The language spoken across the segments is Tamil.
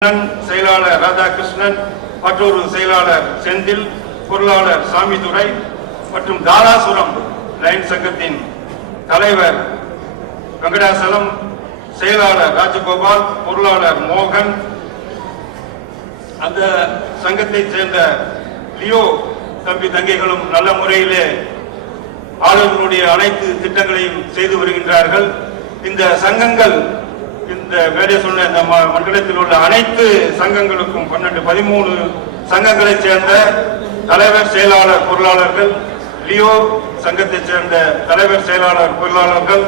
செயலாளர் ராதாகிருஷ்ணன், மற்றொரு செயலாளர் செந்தில், பொருளாளர் சாமிதுரை மற்றும் தாராசுரம் லைன் சங்கத்தின் தலைவர் வெங்கடாசலம், செயலாளர் ராஜகோபால், பொருளாளர் மோகன், அந்த சங்கத்தைச் சேர்ந்த லியோ தம்பி தங்கைகளும் நல்ல முறையிலே ஆளுநருடைய அனைத்து திட்டங்களையும் செய்து வருகின்றார்கள். இந்த சங்கங்கள் இந்த மேலே சொன்ன இந்த மண்டலத்தில் உள்ள அனைத்து சங்கங்களுக்கும் 13 சங்கங்களைச் சேர்ந்த தலைவர் செயலாளர் பொருளாளர்கள், லியோ சங்கத்தைச் சேர்ந்த தலைவர் செயலாளர் பொருளாளர்கள்,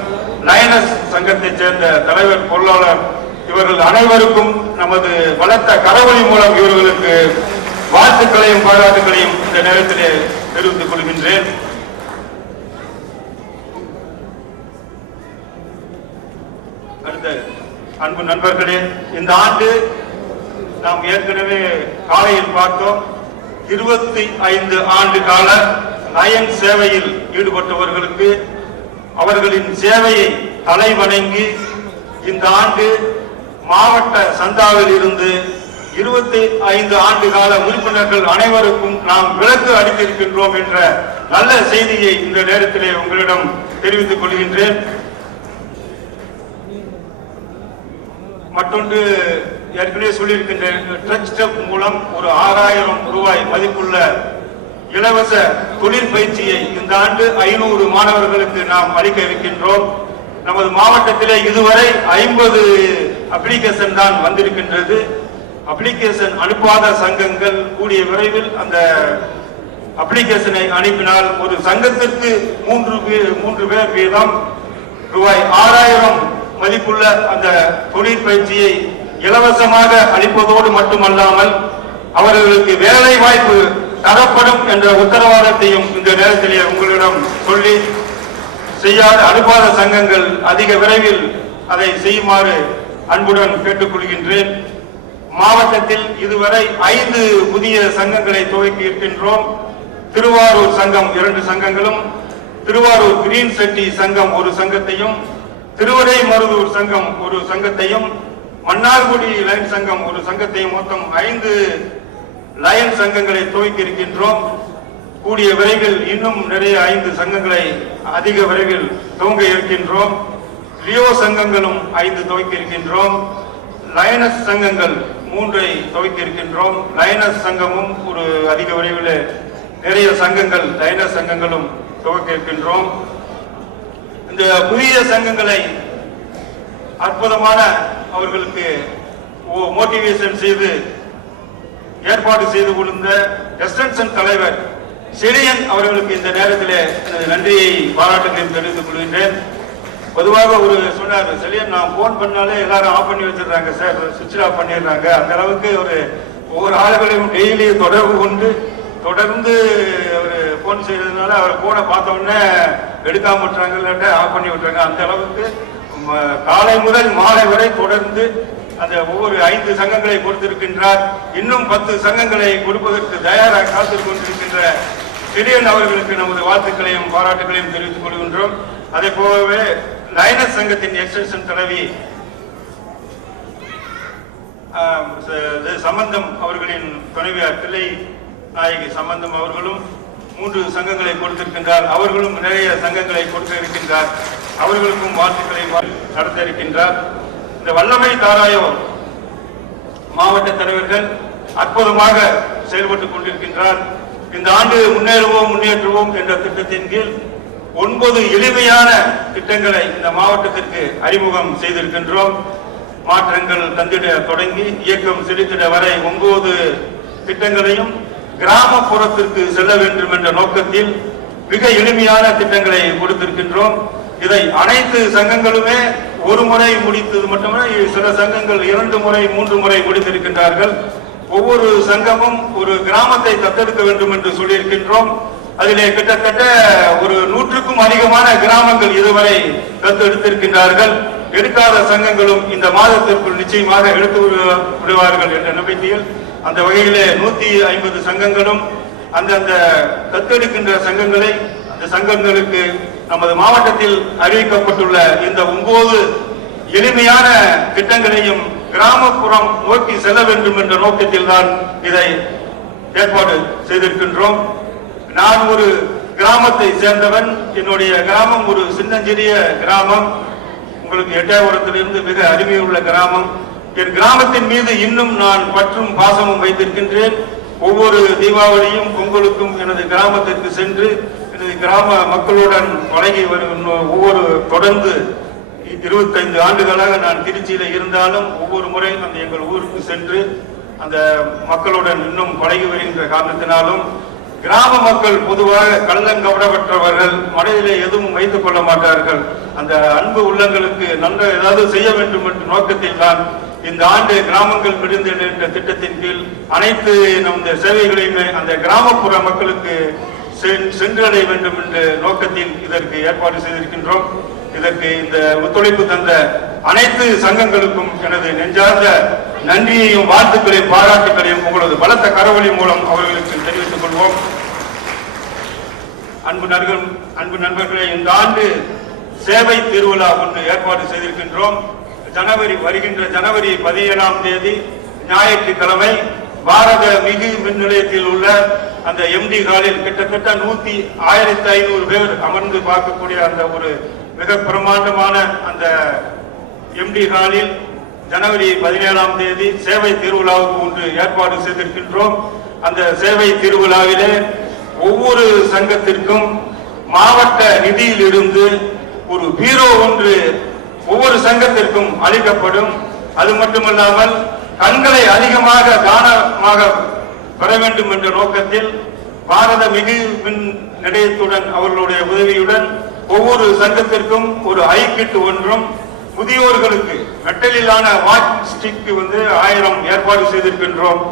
லயனஸ் சங்கத்தைச் சேர்ந்த தலைவர் பொருளாளர், இவர்கள் அனைவருக்கும் நமது பலத்த கரவொலி மூலம் இவர்களுக்கு வாழ்த்துக்களையும் பாராட்டுகளையும் இந்த நேரத்திலே தெரிவித்துக் கொள்கின்றேன். அடுத்த அன்பு நண்பர்களே, இந்த ஆண்டு நாம் ஏற்கனவே காலையில் பார்த்தோம், 25 ஆண்டு கால லயன் சேவையில் ஈடுபட்டவர்களுக்கு அவர்களின் சேவையை தலை வணங்கி இந்த ஆண்டு மாவட்ட சந்தாவில் இருந்து 25 ஆண்டு கால உறுப்பினர்கள் அனைவருக்கும் நாம் விலக்கு அளித்திருக்கின்றோம் என்ற நல்ல செய்தியை இந்த நேரத்திலே உங்களிடம் தெரிவித்துக் கொள்கின்றேன். மற்றொன்று ஏற்கனவே சொல்லியிருக்கின்ற ட்ரஸ்ட் மூலம் ஒரு 6000 ரூபாய் மதிப்புள்ள இலவச தொழில் பயிற்சியை இந்த ஆண்டு 500 மாணவர்களுக்கு நாம் அளிக்க இருக்கின்றோம். நமது மாவட்டத்திலே இதுவரை 50 அப்ளிகேஷன் தான் வந்திருக்கின்றது. அப்ளிகேஷன் அனுப்பாத சங்கங்கள் கூடிய விரைவில் அந்த அப்ளிகேஷனை அனுப்பினால் ஒரு சங்கத்திற்கு 3 பேர் வீதம் ரூபாய் 6000 மதிப்புள்ள அந்த தொழில் பயிற்சியை இலவசமாக அளிப்பதோடு மட்டுமல்லாமல் அவர்களுக்கு வேலை வாய்ப்பு தரப்படும் என்ற உத்தரவாதத்தையும் இந்த நேரத்திலே உங்களிடம் சொல்லி, செய்யாத அனுப்பாத சங்கங்கள் அதிக விரைவில் அதை செய்யுமாறு அன்புடன் கேட்டுக்கொள்கின்றேன். மாவட்டத்தில் இதுவரை 5 புதிய சங்கங்களை துவக்கி இருக்கின்றோம். திருவாரூர் சங்கம் 2 சங்கங்களும், திருவாரூர் கிரீன் செட்டி சங்கம் 1 சங்கத்தையும், திருவடை மருதூர் சங்கம் 1 சங்கத்தையும், மன்னார்குடி லயன் சங்கம் 1 சங்கத்தையும், மொத்தம் 5 லயன் சங்கங்களை துவக்கி இருக்கின்றோம். கூடிய விரைவில் இன்னும் நிறைய 5 சங்கங்களை அதிக விரைவில் துவங்க இருக்கின்றோம். லியோ சங்கங்களும் 5 துவக்கி இருக்கின்றோம். லயனஸ் சங்கங்கள் 3 துவக்கி இருக்கின்றோம். லயனஸ் சங்கமும் ஒரு அதிக விரைவில் நிறைய சங்கங்கள் லயனஸ் சங்கங்களும் துவக்க இருக்கின்றோம். இந்த புதிய சங்கங்களை அற்புதமான அவர்களுக்கு மோட்டிவேஷன் செய்து ஏற்பாடு செய்து கொடுத்த எக்ஸ்டென்ஷன் தலைவர் செழியன் அவர்களுக்கு இந்த நேரத்தில் நன்றியை பாராட்டுகளையும் தெரிவித்துக் கொள்கின்றேன். பொதுவாக ஒரு சொன்னார், செழியன் நான் போன் பண்ணாலே எல்லாரும் ஆஃப் பண்ணி வச்சிடறாங்க சார், சுவிட்ச் ஆஃப் பண்ணிடுறாங்க. அந்த அளவுக்கு ஒவ்வொரு ஆளுகளையும் டெய்லி தொடர்பு கொண்டு தொடர்ந்து அவர் போன் செய்ததுனால அவர் போனை பார்த்த உடனே எடுக்காம விட்டுறாங்க, இல்லாட்ட ஆஃப் பண்ணி விட்டுறாங்க. அந்த அளவுக்கு காலை முதல் மாலை வரை தொடர்ந்து அந்த ஒவ்வொரு 5 சங்கங்களை கொடுத்திருக்கின்றார். இன்னும் 10 சங்கங்களை கொடுப்பதற்கு தயாராக காத்துக் கொண்டிருக்கின்ற செழியன் அவர்களுக்கு நமது வாழ்த்துக்களையும் பாராட்டுகளையும் தெரிவித்துக் கொள்கின்றோம். அதே போலவே லயனஸ் சங்கத்தின் எக்ஸ்டென்ஷன் தலைவி சம்பந்தம் அவர்களின் துணைவியார் தில்லை நாயகி சம்பந்தம் அவர்களும் 3 சங்கங்களை கொடுத்திருக்கின்றார். அவர்களும் நிறைய சங்கங்களை கொடுக்க இருக்கின்றார். அவர்களுக்கும் வாழ்த்துக்களை நடத்த இருக்கின்றார். இந்த வல்லமை தாராயோ மாவட்ட தலைவர்கள் அற்புதமாக செயல்பட்டுக் கொண்டிருக்கின்றார். இந்த ஆண்டு முன்னேற்றுவோம் என்ற திட்டத்தின் கீழ் 9 எளிமையான திட்டங்களை இந்த மாவட்டத்திற்கு அறிமுகம் செய்திருக்கின்றோம். மாற்றங்கள் தந்திட தொடங்கி இயக்கம் செலுத்திட வரை 9 திட்டங்களையும் கிராமப்புறத்திற்கு செல்ல வேண்டும் என்ற நோக்கத்தில் மிக எளிமையான திட்டங்களை கொடுத்திருக்கின்றோம். இதை அனைத்து சங்கங்களுமே ஒரு முறை முடித்தது மட்டுமே, சில சங்கங்கள் 2 முறை 3 முறை முடித்திருக்கின்றார்கள். ஒவ்வொரு சங்கமும் ஒரு கிராமத்தை தத்தெடுக்க வேண்டும் என்று சொல்லியிருக்கின்றோம். அதிலே கிட்டத்தட்ட ஒரு 100க்கும் அதிகமான கிராமங்கள் இதுவரை தத்தெடுத்திருக்கின்றார்கள். எடுக்காத சங்கங்களும் இந்த மாதத்திற்குள் நிச்சயமாக எடுத்து விடுவார்கள் என்ற நம்பிக்கையில் அந்த வகையிலே 150 சங்கங்களும் அந்தந்த தத்தெடுக்கின்ற சங்கங்களை அந்த சங்கங்களுக்கு நமது மாவட்டத்தில் அறிவிக்கப்பட்டுள்ள இந்த 9 எளிமையான திட்டங்களையும் கிராமப்புறம் நோக்கி செல்ல வேண்டும் என்ற நோக்கத்தில் தான் இதை ஏற்பாடு செய்திருக்கின்றோம். நான் ஒரு கிராமத்தை சேர்ந்தவன். என்னுடைய கிராமம் ஒரு சின்னஞ்சிறிய கிராமம். உங்களுக்கு எட்டயபுரத்திலிருந்து மிக அருமையில் உள்ள கிராமம். என் கிராமத்தின் மீது இன்னும் நான் பற்றும் பாசமும் வைத்திருக்கின்றேன். ஒவ்வொரு தீபாவளியும் பொங்கலுக்கும் எனது கிராமத்திற்கு சென்று எனது கிராம மக்களுடன் பழகி வரும் ஒவ்வொரு தொடர்ந்து 25 ஆண்டுகளாக நான் திருச்சியில இருந்தாலும் ஒவ்வொரு முறை அந்த எங்கள் ஊருக்கு சென்று அந்த மக்களுடன் இன்னும் பழகி வருகின்ற காரணத்தினாலும் கிராம மக்கள் பொதுவாக கள்ளங்கபடப்பட்டவர்கள், மனதிலே எதுவும் வைத்துக் கொள்ள மாட்டார்கள். அந்த அன்பு உள்ளங்களுக்கு நன்றாக ஏதாவது செய்ய வேண்டும் என்ற நோக்கத்தில் தான் இந்த ஆண்டு கிராமங்கள் விடுதலை என்ற திட்டத்தின் கீழ் அனைத்து நமது சேவைகளையுமே அந்த கிராமப்புற மக்களுக்கு சென்றடைய வேண்டும் என்ற நோக்கத்தில் இதற்கு ஏற்பாடு செய்திருக்கின்றோம். இதற்கு இந்த ஒத்துழைப்பு தந்த அனைத்து சங்கங்களுக்கும் எனது நெஞ்சார்ந்த நன்றியையும் வாழ்த்துக்களையும் பாராட்டுகளையும் உங்களது பலத்த கரவொலி மூலம் அவர்களுக்கு தெரிவித்துக் கொள்வோம். அன்பு நண்பர்களே, இந்த ஆண்டு சேவை திருவிழா ஒன்று ஏற்பாடு செய்திருக்கின்றோம். வருகின்ற ஜனவரி 17ஆம் தேதி ஞாயிற்றுக்கிழமை பாரத மிகு மின் நிலையத்தில் உள்ள அந்த எம்டி ஹாலில் கிட்டத்தட்ட 1500 பேர் அமர்ந்து பார்க்கக்கூடிய அந்த ஒரு மிக பிரமாண்டமான அந்த எம்டி ஹாலில் ஜனவரி 17ஆம் தேதி சேவை திருவிழாவுக்கு ஒன்று ஏற்பாடு செய்திருக்கின்றோம். அந்த சேவை திருவிழாவிலே ஒவ்வொரு சங்கத்திற்கும் மாவட்ட நிதியில் இருந்து ஒரு பீரோ ஒன்று ஒவ்வொரு சங்கத்திற்கும் அளிக்கப்படும். அது மட்டுமல்லாமல் கண்களை அதிகமாக தானமாக பெற வேண்டும் என்ற நோக்கத்தில் பாரத மிகு மின் நிலையத்துடன் அவர்களுடைய உதவியுடன் ஒவ்வொரு சங்கத்திற்கும் ஒரு ஐ கிட் ஒன்றும், முதியோர்களுக்கு மெட்டலிலான வாட்ச் ஸ்டிக் 1000 ஏற்பாடு செய்திருக்கின்றோம்.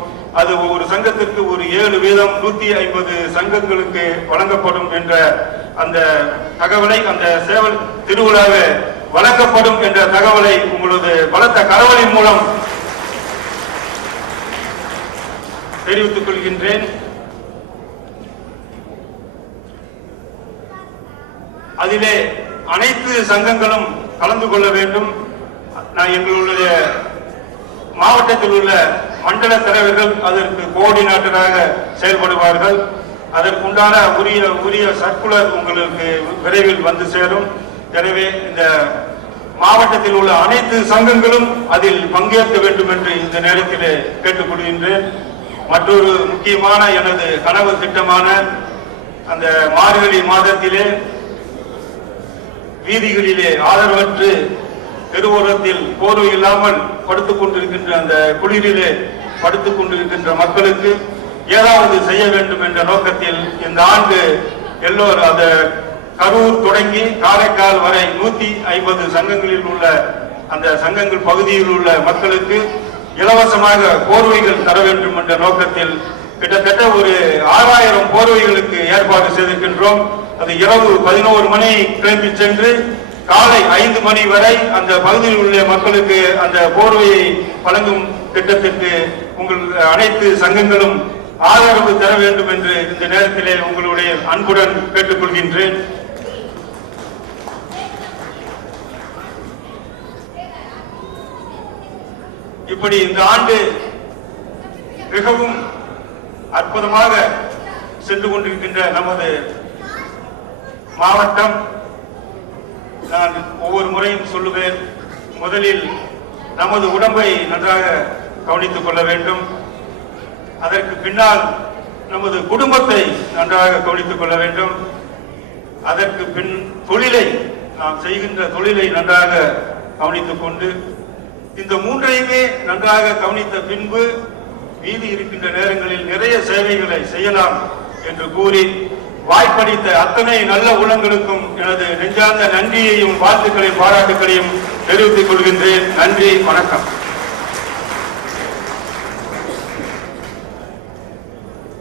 அது ஒவ்வொரு சங்கத்திற்கு ஒரு 7 வீதம் 150 சங்கங்களுக்கு வழங்கப்படும் என்ற அந்த தகவலை அந்த சேவை திருவிழாவை வழங்கப்படும் என்ற தகவலை உங்களது பலத்த கரவொலி மூலம் தெரிவித்துக் கொள்கின்றேன். அதிலே அனைத்து சங்கங்களும் கலந்து கொள்ள வேண்டும். நான் எங்களுடைய மாவட்டத்தில் உள்ள மண்டல தலைவர்கள் அதற்கு கோஆர்டினேட்டராக செயல்படுவார்கள். அதற்குண்டான உரிய சர்க்குலர் உங்களுக்கு விரைவில் வந்து சேரும். எனவே இந்த மாவட்டத்தில் உள்ள அனைத்து சங்கங்களும் அதில் பங்கேற்க வேண்டும் என்று இந்த நேரத்திலே கேட்டுக்கொள்கின்றேன். மற்றொரு முக்கியமான எனது கனவு திட்டமான அந்த மார்கழி மாதத்திலே வீதிகளிலே ஆதரவற்று தெருவோரத்தில் போர்வை இல்லாமல் படுத்துக் கொண்டிருக்கின்ற அந்த குளிரிலே படுத்துக் கொண்டிருக்கின்ற மக்களுக்கு ஏதாவது செய்ய வேண்டும் என்ற நோக்கத்தில் இந்த ஆண்டு எல்லோரும் அந்த கரூர் தொடங்கி காரைக்கால் வரை 150 சங்கங்களில் உள்ள அந்த சங்கங்கள் பகுதியில் உள்ள மக்களுக்கு இலவசமாக போர்வைகள் தர வேண்டும் என்ற நோக்கத்தில் கிட்டத்தட்ட ஒரு 6000 போர்வைகளுக்கு ஏற்பாடு செய்திருக்கின்றோம். அது இரவு 11 மணி கிளம்பி சென்று காலை 5 மணி வரை அந்த பகுதியில் உள்ள மக்களுக்கு அந்த போர்வையை வழங்கும் திட்டத்திற்கு உங்கள் அனைத்து சங்கங்களும் ஆதரவு தர வேண்டும் என்று இந்த நேரத்திலே உங்களுடைய அன்புடன் கேட்டுக்கொள்கின்றேன். இப்படி இந்த ஆண்டு மிகவும் அற்புதமாக சென்று கொண்டிருக்கின்ற நமது மாவட்டம், நான் ஒவ்வொரு முறையும் சொல்லுவேன், முதலில் நமது உடம்பை நன்றாக கவனித்துக் கொள்ள வேண்டும். அதற்கு பின்னால் நமது குடும்பத்தை நன்றாக கவனித்துக் கொள்ள வேண்டும். அதற்கு பின் தொழிலை, நாம் செய்கின்ற தொழிலை நன்றாக கவனித்துக் கொண்டு இந்த மூன்றையுமே நன்றாக கவனித்த பின்பு மீதி இருக்கின்ற நேரங்களில் நிறைய சேவைகளை செய்யலாம் என்று கூறி வாய்ப்பளித்த அத்தனை நல்ல உள்ளங்களுக்கும் எனது நெஞ்சார்ந்த நன்றியையும் வாழ்த்துக்களையும் பாராட்டுகளையும் தெரிவித்துக் கொள்கின்றேன். நன்றி, வணக்கம்.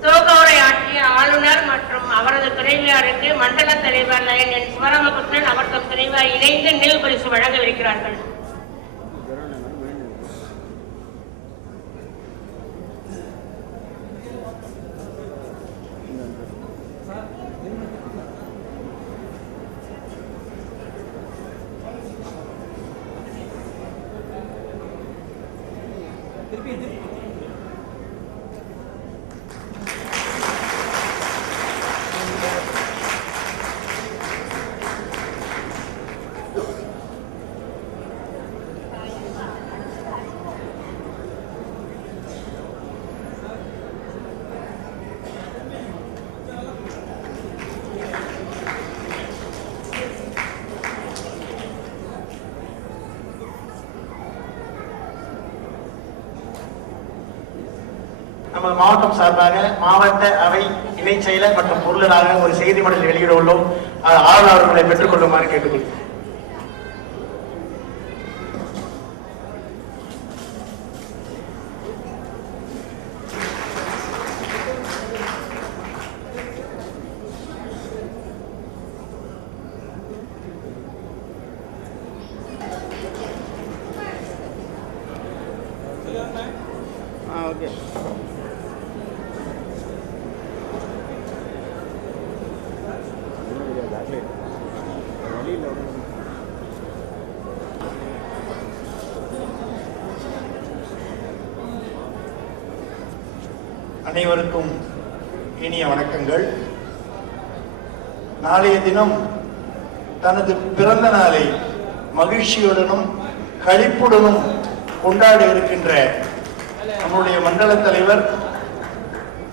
துவக்கவுரை ஆற்றிய ஆளுநர் மற்றும் அவரது துணைவியாருக்கு மண்டல தலைவர் லயன் என் சிவராமகிருஷ்ணன் அவர்கள் துணைவியார் இணைந்து நினைவு பரிசு வழங்கவிருக்கிறார்கள். நமது மாவட்டம் சார்பாக மாவட்ட அவை இணை செயலர் மற்றும் பொருளாளராக ஒரு செய்தி மடல் வெளியிட உள்ளோம். ஆளுநர் அவர்களை பெற்றுக் கொள்ளுமாறு கேட்டுக்கொள்கிறேன். அனைவருக்கும் இனிய வணக்கங்கள். நாளைய தினம் தனது பிறந்த நாளை மகிழ்ச்சியுடனும் களிப்புடனும் கொண்டாட இருக்கின்ற நம்முடைய மண்டல தலைவர்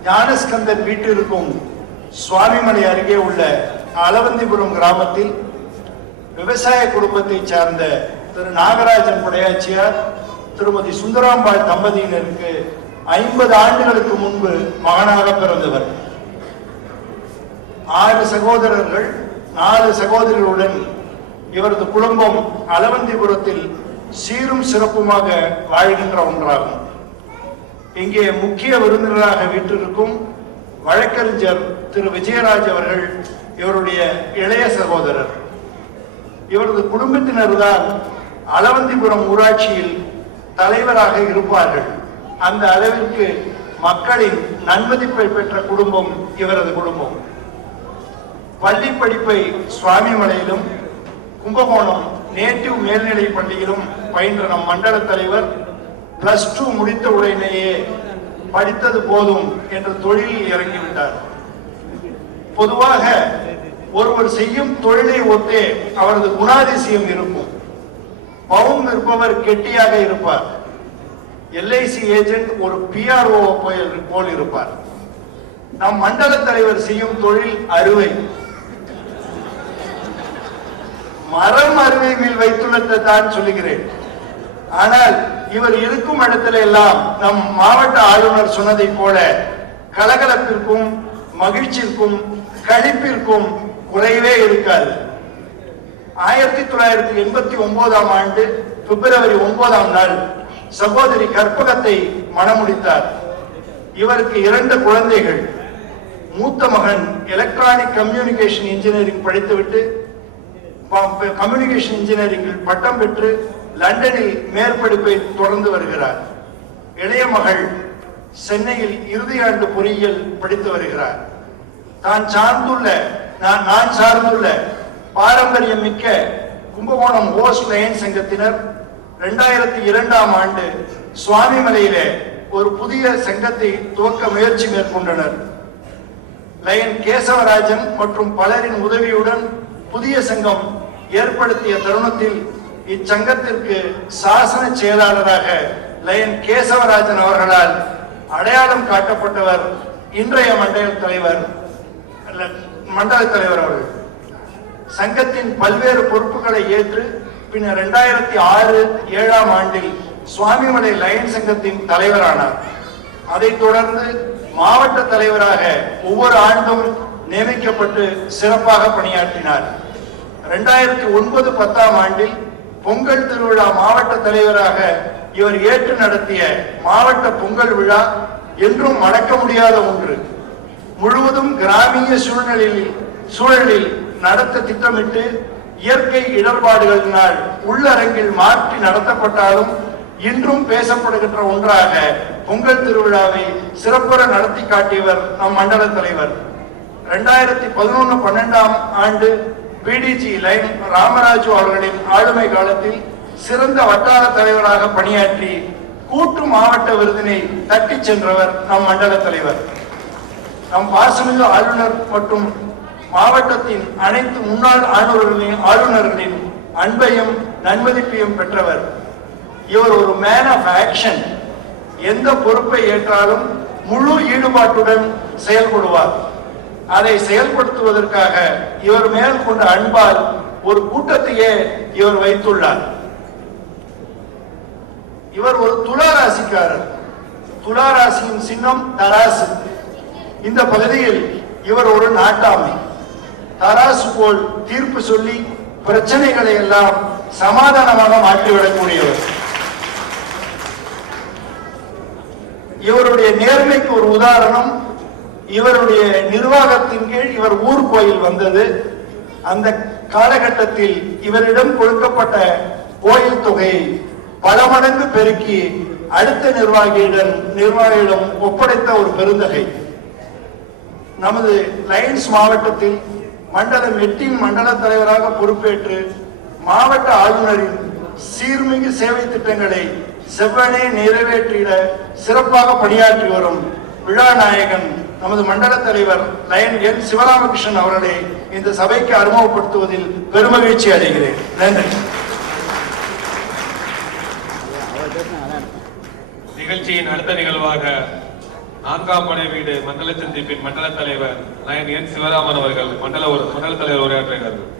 ஞானஸ்கந்தர் வீட்டிற்கும் சுவாமிமலை அருகே உள்ள அளவந்திபுரம் கிராமத்தில் விவசாய குடும்பத்தை சார்ந்த திரு நாகராஜன் புடையாச்சியார் திருமதி சுந்தராம்பாள் தம்பதியினருக்கு 50 ஆண்டுகளுக்கு முன்பு மகனாக பிறந்தவர். 6 சகோதரர்கள் 4 சகோதரிகளுடன் இவரது குடும்பம் அளவந்திபுரத்தில் சீரும் சிறப்புமாக வாழ்கின்ற ஒன்றாகும். இங்கே முக்கிய விருந்தினராக வீற்றிருக்கும் வழக்கறிஞர் திரு விஜயராஜ் அவர்கள் இவருடைய இளைய சகோதரர். இவரது குடும்பத்தினர் தான் அளவந்திபுரம் ஊராட்சியில் தலைவராக இருப்பார்கள். அந்த அளவிற்கு மக்களின் நன்மதிப்பை பெற்ற குடும்பம் இவரது குடும்பம். பள்ளி படிப்பை சுவாமிமலையிலும் கும்பகோணம் நேட்டிவ் மேல்நிலை பள்ளியிலும் பயின்ற நம் மண்டல தலைவர் +2 முடித்த உடனேயே படித்தது போதும் என்ற தொழிலில் இறங்கிவிட்டார். பொதுவாக ஒருவர் செய்யும் தொழிலை ஒத்தே அவரது குணாதிசயம் இருக்கும். பவுன் இருப்பவர் கெட்டியாக இருப்பார். LIC ஏஜென்ட் ஒரு PRO போல் இருப்பார். நம் மண்டல தலைவர் செய்யும் தொழில் அறுவை. மரம் அறுவை மில் வைத்துள்ளதை தான் சொல்லுகிறேன். ஆனால் இவர் இருக்கும் இடத்துல எல்லாம் நம் மாவட்ட ஆளுநர் சொன்னதை போல கலகலப்பிற்கும் மகிழ்ச்சிக்கும் களிப்பிற்கும் குறைவே இருக்காது. 1989ஆம் ஆண்டு பிப்ரவரி 9ஆம் நாள் சகோதரி கற்பகத்தை மணமுடித்தார். இவருக்கு 2 குழந்தைகள். மூத்த மகன் எலக்ட்ரானிக் கம்யூனிகேஷன் இன்ஜினியரிங் படித்துவிட்டு கம்யூனிகேஷன் இன்ஜினியரிங்கில் பட்டம் பெற்று லண்டனில் மேற்படிப்பை தொடர்ந்து வருகிறார். இளைய மகள் சென்னையில் இறுதியாண்டு பொறியியல் படித்து வருகிறார். நான் சார்ந்துள்ள பாரம்பரியம் மிக்க கும்பகோணம் ஹோஸ்ட் லயன் சங்கத்தினர் 2002ஆம் ஆண்டு சுவாமிமலையிலே ஒரு புதிய சங்கத்தை துவக்க முயற்சி மேற்கொண்டனர். லயன் கேசவராஜன் மற்றும் பலரின் உதவியுடன் புதிய சங்கம் ஏற்படுத்திய தருணத்தில் இச்சங்கத்திற்கு சாசன செயலாளராக லயன் கேசவராஜன் அவர்களால் அடையாளம் காட்டப்பட்டவர் இன்றைய மண்டல தலைவர் அவர்கள். சங்கத்தின் பல்வேறு பொறுப்புகளை ஏற்று பின்னர் 2006-7ஆம் ஆண்டில் சுவாமிமலை லயன் சங்கத்தின் தலைவரானார். அதைத் தொடர்ந்து மாவட்ட தலைவராக ஒவ்வொரு ஆண்டும் நியமிக்கப்பட்டு சிறப்பாக பணியாற்றினார். 2009-10ஆம் ஆண்டில் பொங்கல் திருவிழா மாவட்ட தலைவராக இவர் ஏற்று நடத்திய மாவட்ட பொங்கல் விழா என்றும் மறக்க முடியாத ஒன்று. முழுவதும் கிராமிய சூழலில் நடத்த திட்டமிட்டு இயற்கை இடர்பாடுகளினால் உள்ளரங்கில் மாற்றி நடத்தப்பட்டாலும் இன்றும் பேசப்படுகின்ற ஒன்றாக பொங்கல் திருவிழாவை சிறப்புற நடத்தி காட்டியவர் நம் மண்டல தலைவர். 2011-12ஆம் ஆண்டு PDG லைன் ராமராஜு அவர்களின் ஆளுமை காலத்தில் சிறந்த வட்டார தலைவராக பணியாற்றி கூட்டு மாவட்ட விருதினை தட்டி சென்றவர் நம் மண்டல தலைவர். நம் பாசமிகு ஆளுநர் மற்றும் மாவட்டத்தின் அனைத்து முன்னாள் ஆளுநர்களின் அன்பையும் நன்மதிப்பையும் பெற்றவர். இவர் ஒரு மேன் ஆஃப் ஆக்ஷன். எந்த பொறுப்பை ஏற்றாலும் முழு ஈடுபாட்டுடன் செயல்படுவார். அதை செயல்படுத்துவதற்காக இவர் மேல் கொண்ட அன்பால் ஒரு கூட்டத்தையே இவர் வைத்துள்ளார். இவர் ஒரு துலா ராசிக்காரர். துளாராசியின் சின்னம் தராசு. இந்த பகுதியில் இவர் ஒரு நாட்டாமை. தராசு போல் தீர்ப்பு சொல்லி பிரச்சனைகளை எல்லாம் சமாதானமாக மாற்றிவிடக்கூடியவர். இவருடைய நேர்மைக்கு ஒரு உதாரணம், இவருடைய நிர்வாகத்தின் கீழ் இவர் ஊர் கோயில் வந்தது. அந்த காலகட்டத்தில் இவரிடம் கொடுக்கப்பட்ட கோயில் தொகையை பல மடங்கு பெருக்கி அடுத்த நிர்வாகியிடம் ஒப்படைத்த ஒரு பெருந்தகை. நமது லைன்ஸ் மாவட்டத்தில் மண்டலம் 8 மண்டல தலைவராக பொறுப்பேற்று மாவட்ட ஆளுநரின் சீர்மிகு சேவை திட்டங்களை செவ்வனே நிறைவேற்றிட சிறப்பாக பணியாற்றி வரும் விழாநாயகன் நமது மண்டல தலைவர் லயன் என் சிவராமகிருஷ்ணன் அவர்களை இந்த சபைக்கு அறிமுகப்படுத்துவதில் பெருமகிழ்ச்சி அடைகிறேன். நன்றி. நிகழ்ச்சியின் அடுத்த நிகழ்வாக 4ஆம் படை வீடு மண்டல சந்திப்பின் மண்டல தலைவர் லயன் என் சிவராமன் அவர்கள் மண்டல தலைவர் உரையாற்றுகிறார்கள்.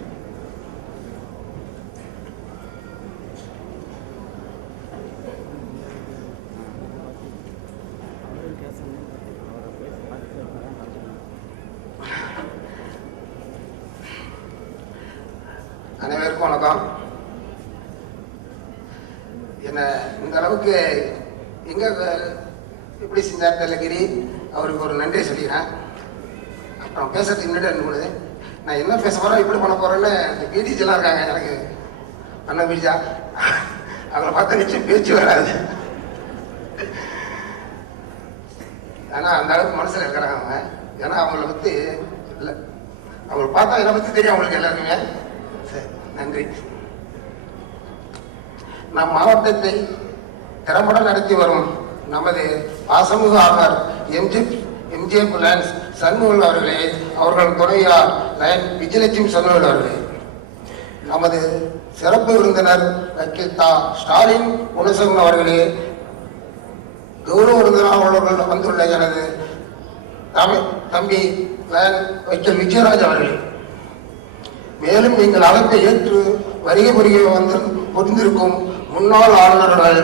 அனைவருக்கும் வணக்கம். என்ன இந்த அளவுக்கு எங்க எப்படி செஞ்சார் தெரியலகிரி, அவருக்கு ஒரு நன்றி சொல்லிக்கிறேன். அப்புறம் பேசுறதுக்கு முன்னாடி இருந்தது நான் என்ன பேச போறேன் இப்படி பண்ண போறேன்னு இந்த பிடிஜெல்லாம் இருக்காங்க. எனக்கு அண்ணன் பிடிச்சா அவங்கள பார்த்தா நிச்சயம் பேச்சு வராது. ஆனா அந்த அளவுக்கு மனசுல இருக்கிறாங்க அவங்க. ஏன்னா அவங்கள பத்தி இல்லை, அவங்களை பார்த்தா என்னை பத்தி தெரியும் அவங்களுக்கு எல்லாருக்குமே. சரி, நன்றி. நம் மாவட்டத்தை திறம்பட நடத்தி வரும் நமது பாசமுக ஆளுநர் எம்ஜே லைன்ஸ் சண்முகன் அவர்களே, அவர்கள் துணையார் லயன் விஜயலட்சுமி சண்முகன் அவர்களே, நமது சிறப்பு விருந்தினர் வக்கீல் ஸ்டாலின் குணசேகரன் அவர்களே, கௌரவ விருந்தினர் வந்துள்ள எனது தம்பி லயன் வக்கீல் விஜயராஜ் அவர்களே, மேலும் நீங்கள் அழைப்பை ஏற்று வருகை வந்து புரிந்திருக்கும் முன்னாள் ஆளுநர்கள்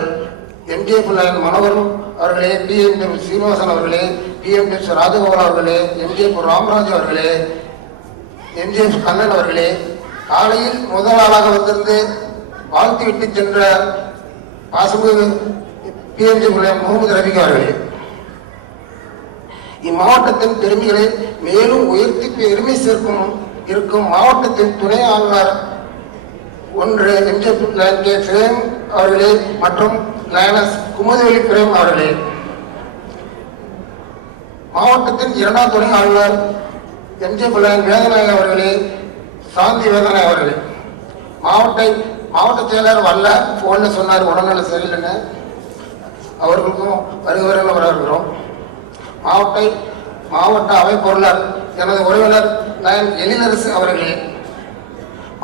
எம்ஜே பிள்ளையன் மனோகரன் அவர்களே, PMW சீனிவாசன் அவர்களே, PMW ராஜகோபால் அவர்களே, MJ ராமராஜ் அவர்களே, MJ கண்ணன் அவர்களே, காலையில் முதல் ஆளாக வந்திருந்து வாழ்த்து விட்டு சென்ற பாசமிகு PMJ முகமது ரபிக் அவர்களே, இம்மாவட்டத்தின் பெருமைகளை மேலும் உயர்த்தி பெருமை சேர்க்கும் இருக்கும் மாவட்டத்தின் துணை ஆளுநர் ஒன்று MJ பிரேம் அவர்களே மற்றும் லயனஸ் குமுதவெளி பிரேம் அவர்களே, மாவட்டத்தின் 2ஆம் துணை ஆளுநர் MJ வேதநாயகம் அவர்களே, சாந்தி வேதநாயகம் அவர்களே, மாவட்ட செயலர் வரல, போன்ல சொன்னார் உடல்நல சரியில்லைன்னு, அவர்களுக்கும் வருகிறவர்கள் வரவேற்கிறோம். மாவட்ட அவை பொருளாளர் எனது உறவினர் லயன் எழிலரசு அவர்களே,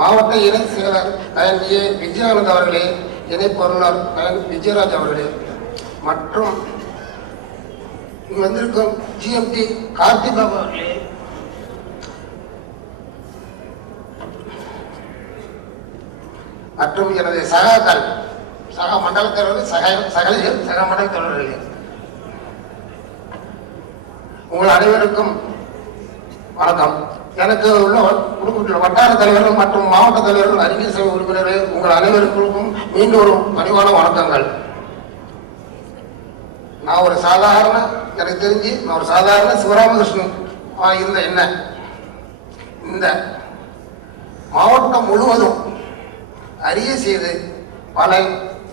மாவட்ட இணை செயலர் லயன் ஏ விஜயானந்த் அவர்களே, இணை பொருளாளர் லயன் விஜயராஜ் அவர்களே மற்றும் இங்கு வந்திருக்கும் GMT கார்த்திக் பாபு அவர்களே, மற்றும் எனது சக மண்டல தலைவர்கள் சக மண்டல தலைவர்களே, உங்கள் அனைவருக்கும் வணக்கம். எனக்கு உள்ள வட்டார தலைவர்கள் மற்றும் மாவட்ட தலைவர்கள், அறிக்கை சபை உறுப்பினர்கள், உங்கள் அனைவருக்கும் மீண்டும் ஒரு பணிவான வணக்கங்கள். நான் ஒரு சாதாரண, எனக்கு தெரிஞ்சு நான் ஒரு சாதாரண சிவராமகிருஷ்ணன் இருந்த என்ன இந்த மாவட்டம் முழுவதும் அறிய செய்து பல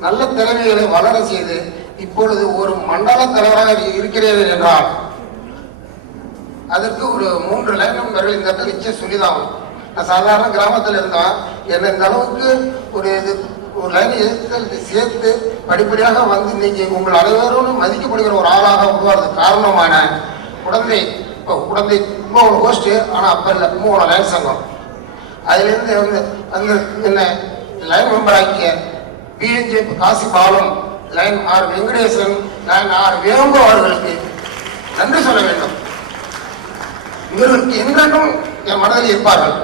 நல்ல திறமைகளை வளர செய்து இப்பொழுது ஒரு மண்டல தலைவராக இருக்கிறீர்கள் என்றால் அதற்கு ஒரு 3 லைன் நம்பர்கள் இந்த இடத்துல நிச்சயம் சொல்லிதான். நான் சாதாரண கிராமத்தில் இருந்தேன், என்ன இந்த அளவுக்கு ஒரு லைனை சேர்த்து படிப்படியாக வந்து இன்னைக்கு உங்கள் அனைவரும் மதிக்கப்படுகிற ஒரு ஆளாக உருவாது காரணமான குழந்தை ஒரு ஹோஸ்ட், ஆனால் அப்ப இல்லை கும்பகோணம் லைன் சங்கம், அதிலிருந்து வந்து அந்த என்ன லைன் மெம்பர் ஆக்கிய PNJ Kasi Palam, lion R Venkatesan, lion R Vembu அவர்களுக்கு நன்றி சொல்ல வேண்டும். இவர்களுக்கு என்றென்றும் என் மனதில் இருப்பார்கள்.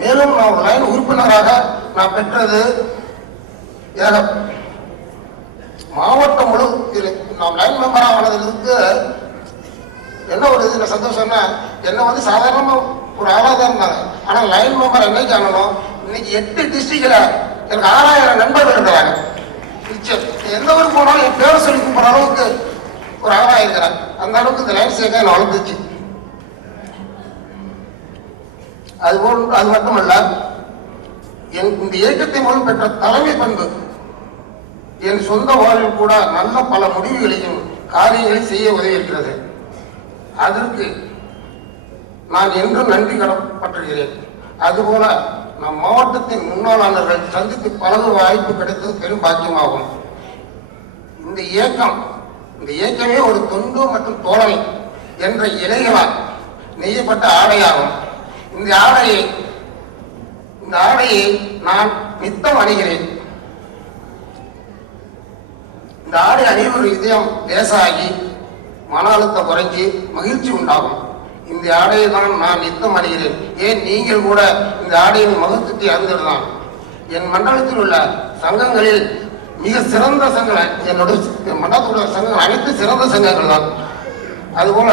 மேலும் நான் ஒரு லைன் உறுப்பினராக நான் பெற்றது மாவட்டம் முழு நான் லைன் மெம்பராக ஆனதுக்கு என்ன ஒரு இதுல சந்தோஷம்னா, என்ன வந்து சாதாரணமா ஒரு ஆளாக தான் இருந்தாங்க. ஆனா லைன் மெம்பர் என்னைக்கு ஆனோம், இன்னைக்கு 8 டிஸ்ட்ரிக்ட்ல எனக்கு 6000 நண்பர்கள் இருக்கிறாங்க. எந்த ஊருக்கு போனாலும் என் பேரை சொல்லி கூப்பிடுற அளவுக்கு ஒரு ஆளாக இருக்கிறேன். அந்த அளவுக்கு இந்த லைன் சேர்க்க என்ன வளர்ந்துச்சு. அதுபோல் அது மட்டுமல்ல, இந்த இயக்கத்தின் மூலம் பெற்ற தலைமை பண்பு என் சொந்த வாழ்வில் கூட நல்ல பல முடிவுகளையும் காரியங்களையும் செய்ய உதவி இருக்கிறது. அதற்கு நான் என்றும் நன்றி கடன்பட்டிருக்கிறேன். அதுபோல நம் மாவட்டத்தின் முன்னாளாளர்கள் சந்தித்து பழகும் வாய்ப்பு கிடைத்தது பெரும் பாக்கியமாகும். இந்த இயக்கமே ஒரு தொண்டு மற்றும் தோழமை என்ற இலைகளால் நெய்யப்பட்ட ஆடையாகும். இந்த ஆடையை நான் நித்தம் அணிகிறேன். இந்த ஆடை அணிவர் இதயம் லேசாகி மன அழுத்தம் குறைஞ்சி மகிழ்ச்சி உண்டாகும். இந்த ஆடையை தான் நான் நித்தம் அணிகிறேன். ஏன் நீங்கள் கூட இந்த ஆடையின் மகத்துவத்தை அறிந்திருந்தான். என் மண்டலத்தில் உள்ள சங்கங்களில் மிக சிறந்த சங்கங்கள் என் மண்டலத்தில் உள்ள சங்கங்கள் அனைத்து சிறந்த சங்கங்கள் தான். அதுபோல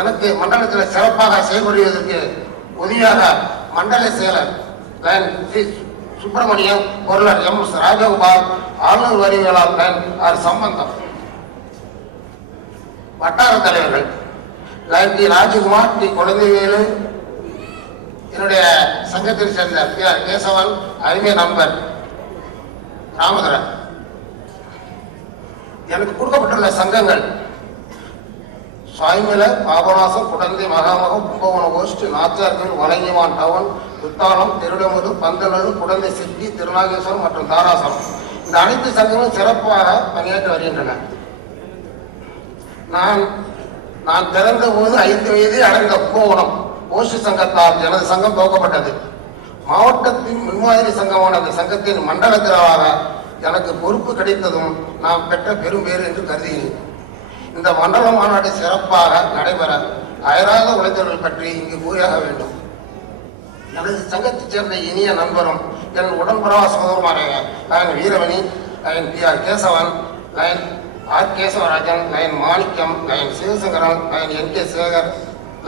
எனக்கு மண்டலத்தில் சிறப்பாக செயல்படுவதற்கு உதவியாக மண்டல செயலர் சுப்பிரமணியம், பொருளர் எம் ராஜகோபால், ஆளுநர் வரிகளால் சம்பந்தம், வட்டார தலைவர்கள் டி ராஜகுமார், டி குழந்தைவேலு, என்னுடைய சங்கத்தை சேர்ந்த கேசவன், அருமைய நண்பர் ராமதரன். எனக்கு கொடுக்கப்பட்டுள்ள சங்கங்கள் சாய்மலை, பாபநாசம், குடந்தை, மகாமகம், கும்பகோணம் கோஷ்டி, நாச்சார்கள், வலங்கிவான் டவுன், குத்தாலம், திருடமுது, பந்தலூர், குடந்தை சிட்டி, திருநாகேஸ்வரம் மற்றும் தாராசுரம். இந்த அனைத்து சங்கங்களும் சிறப்பாக பணியாற்றி வருகின்றன. நான் பிறந்த போது 5 வயதில் அடைந்த கும்பகோணம் கோஷ்டி சங்கத்தால் எனது சங்கம் துவக்கப்பட்டது. மாவட்டத்தின் முன்மாதிரி சங்கமான அந்த சங்கத்தின் மண்டல திராவாக எனக்கு பொறுப்பு கிடைத்ததும் நான் பெற்ற பெரும் பேறு என்று கருதுகிறேன். இந்த மண்டல மாநாடு சிறப்பாக நடைபெற அயராத உழைத்தவர்கள் பற்றி இங்கு கூறியாக வேண்டும். எனது சங்கத்தைச் சேர்ந்த இனிய நண்பரும் என் உடன்பரவா சகோதரமான Lion Veeramani, Lion PR. Kesavan, Lion R. Kesavarajan, Lion Manickam, Lion Sivasankaran, Lion NK. Sekar,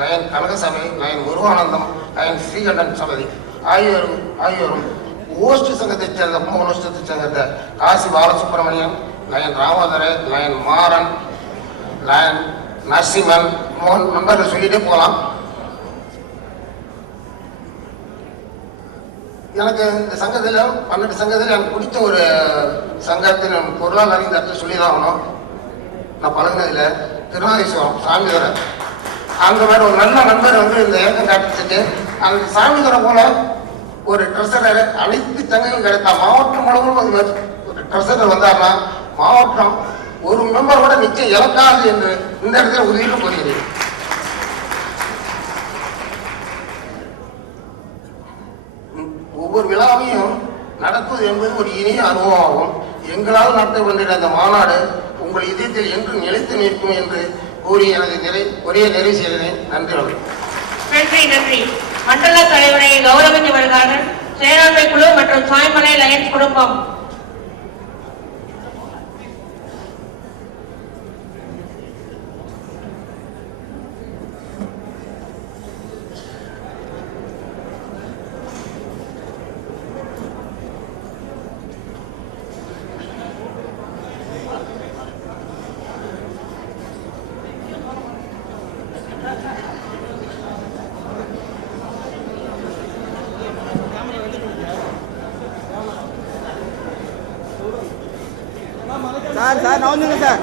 Lion Kanakasabai, Lion Muruganandam, Lion Srikandan சபதி ஆகியோரும் ஓஷ்டி சங்கத்தைச் சேர்ந்த கும்பகோணத்தைச் சேர்ந்த காசி பாலசுப்ரமணியன், லயன் ராமோதர, லயன் மாறன், லயன் நரசிம்மன், மோகன் நம்பர்கள் சொல்லிட்டே போகலாம். எனக்கு இந்த சங்கத்தில் 12 சங்கத்தில் எனக்கு பிடிச்ச ஒரு சங்கத்தின் பொருளாளர் இந்த இடத்துல சொல்லிதான் ஆகணும். நான் பழகினதில் திருநாகேஸ்வரம் சாமிதுரை, அங்கே வேற ஒரு நல்ல நண்பர் வந்து இந்த இயக்கம் காட்டிச்சுட்டு அந்த சாமிதுரை போல ஒரு ட்ரெஷரர் அனைத்து சங்கங்களும் கிடைத்தா மாவட்டம் முழுவதும் ஒரு ட்ரெஷரர் வந்தாருன்னா மாவட்டம் ஒரு மெம்பர் கூட நிச்சயம் இழக்காது என்று இந்த இடத்துல உறுதியிட்டு போகிறேன். ஒவ்வொரு விழாவையும் நடத்துவது என்பது ஒரு இனிய அனுபவமாகும். எங்களால் நடத்த வேண்டிய அந்த மாநாடு உங்கள் இதயத்தில் என்று நிலைத்து நிற்கும் என்று கூறி எனது ஒரே நிறைவு செய்கிறேன். நன்றி. நன்றி. மண்டல தலைவரை கௌரவித்து வருகிறார்கள் செயலாண்மை குழு மற்றும் சாய்மலை லயன்ஸ் குடும்பம். சார் நான் வந்துங்க சார்.